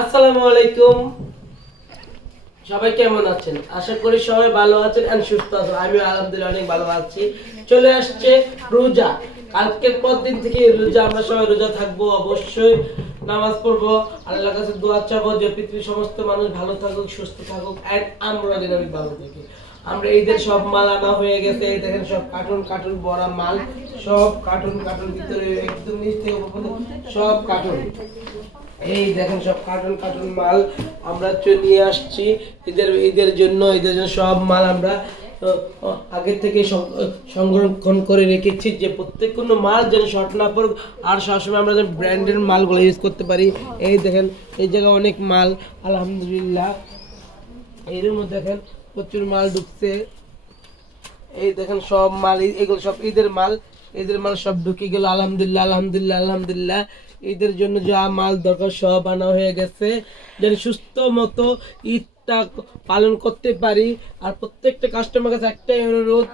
আসসালামু আলাইকুম। সবাই কেমন আছেন? আশা করি সবাই ভালো আছেন এন্ড সুস্থ আছেন। আমি আলহামদুলিল্লাহ অনেক ভালো আছি। চলে আসছে রোজা। কালকের পর দিন থেকে রোজা, আমরা সবাই রোজা থাকবো, অবশ্যই নামাজ পড়বো, আল্লাহর কাছে দোয়া চাবো যে পৃথিবীর সমস্ত মানুষ ভালো থাকুক, সুস্থ থাকুক এন্ড আমরা যেন ভালো থাকি। আমরা ঈদের সব মাল আনা হয়ে গেছে, এই দেখেন সব কার্টুন কার্টুন ভরা মাল, সব কার্টুন কার্টুন ভিতরে একদম নিচ থেকে উপর পর্যন্ত সব কার্টুন। এই দেখেন সব কার্টুন কার্টুন মাল আমরা নিয়ে আসছি ঈদের জন্য সব মাল আমরা আগে থেকে সংরক্ষণ করে রেখেছি, যে প্রত্যেক কোনো মাল যেন শর্ট না পড়ুক, আর সবসময় আমরা যেন ব্র্যান্ডের মালগুলো ইউজ করতে পারি। এই দেখেন এই জায়গায় অনেক মাল, আলহামদুলিল্লাহ এর মধ্যে দেখেন প্রচুর মাল ঢুকছে। এই দেখেন সব মাল, এগুলো সব ঈদের মাল সব ঢুকে গেল, আলহামদুলিল্লাহ আলহামদুলিল্লাহ আলহামদুলিল্লাহ। ঈদের জন্য যা মাল দরকার সব আনা হয়ে গেছে, যেন সুস্থ মতো ঈদটা পালন করতে পারি। আর প্রত্যেকটা কাস্টমার কাছে একটাই অনুরোধ,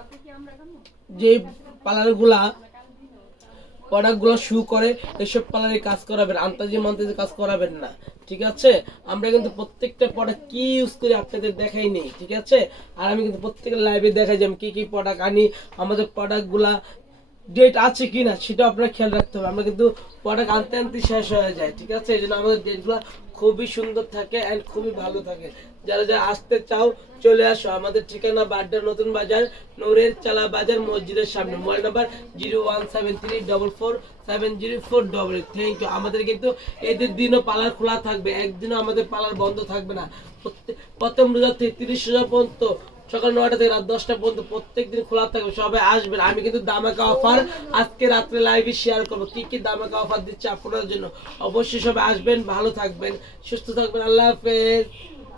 যে পার্লারগুলা প্রোডাক্টগুলো শু করে এসব পার্লারে কাজ করাবেন, আন্তাজি মান্তাজি কাজ করাবেন না, ঠিক আছে? আমরা কিন্তু প্রত্যেকটা প্রোডাক্ট কি ইউজ করি আপনাদের দেখাই নেই, ঠিক আছে? আর আমি কিন্তু প্রত্যেকটা লাইভে দেখাই যে আমি কি কি প্রোডাক্ট আনি, আমাদের প্রোডাক্টগুলা ডেট আছে কিনা সেটা আপনারা খেয়াল রাখতে হবে। আমরা কিন্তু প্রোডাক্ট আনতে আনতে শেষ হয়ে যায়, ঠিক আছে? এই জন্য আমাদের ডেটগুলো খুবই সুন্দর থাকে অ্যান্ড খুবই ভালো থাকে। যারা যারা আসতে চাও চলে আসো, আমাদের ঠিকানা বাড্ডা নতুন বাজার, নূরের চালা বাজার, মসজিদের সামনে। Mobile number 01734770488। Thank you. আমাদের কিন্তু এদের দিনও পার্লার খোলা থাকবে, একদিনও আমাদের পার্লার বন্ধ থাকবে না। প্রথম রোজা থেকে 30 রোজা পর্যন্ত সকাল 9টা থেকে রাত 10টা পর্যন্ত প্রত্যেকদিন খোলা থাকবে, সবাই আসবেন। আমি কিন্তু দামাকা অফার আজকে রাত্রে লাইভে শেয়ার করবো, কি কি দামাকা অফার দিচ্ছে আপনাদের জন্য। অবশ্যই সবাই আসবেন, ভালো থাকবেন, সুস্থ থাকবেন। আল্লাহ হাফেজ।